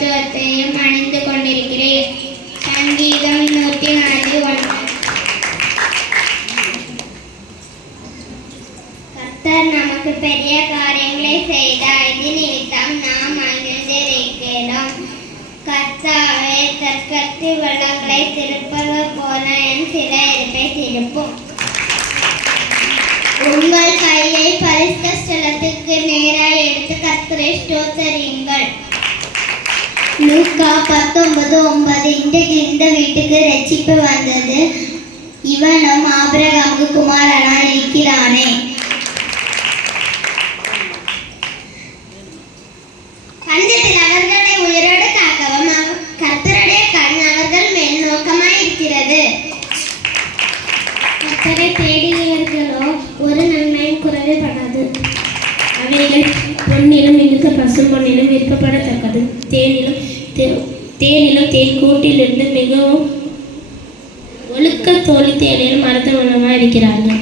மகத்துவத்தையும் அணிந்து கொண்டிருக்கிறேன். சங்கீதம் 104:1. கர்த்தர் நமக்கு பெரிய காரியங்களை செய்தார், இது நிமித்தம் நாம் மகிழ்ந்திருக்கிறோம். கர்த்தாவே, தற்கத்து வெள்ளங்களை திருப்பது போல என் சிறையிருப்பை திருப்பும். உங்கள் கையை பரிசுத்த ஸ்தலத்துக்கு நேராக எடுத்து கர்த்தரை ஸ்தோத்தரியுங்கள். லூக்கா 19:9. இன்றைக்கு இந்த வீட்டுக்கு ரட்சிப்பு வந்தது, இவனும் ஆபிரகாமுக்கு குமாரனாய் இருக்கிறானே. பஞ்சத்தில் அவர்களை உயிரோடு காக்கவும் கர்த்தருடைய கண் அவர்கள் மேல் நோக்கமாய் இருக்கிறது. கர்த்தரை தேடியவர்களோ ஒரு நன்மையும் குறைவுபடாது. அவைகள் பொன்னிலும் மிகுந்த பசும் பொன்னிலும் விருப்பப்படத்தக்கது. தேனிலும் தேன் கூட்டிலிருந்து மிகவும் ஒழுக்க தோழி தேனிலும் மருத்துவமாக இருக்கிறார்கள்.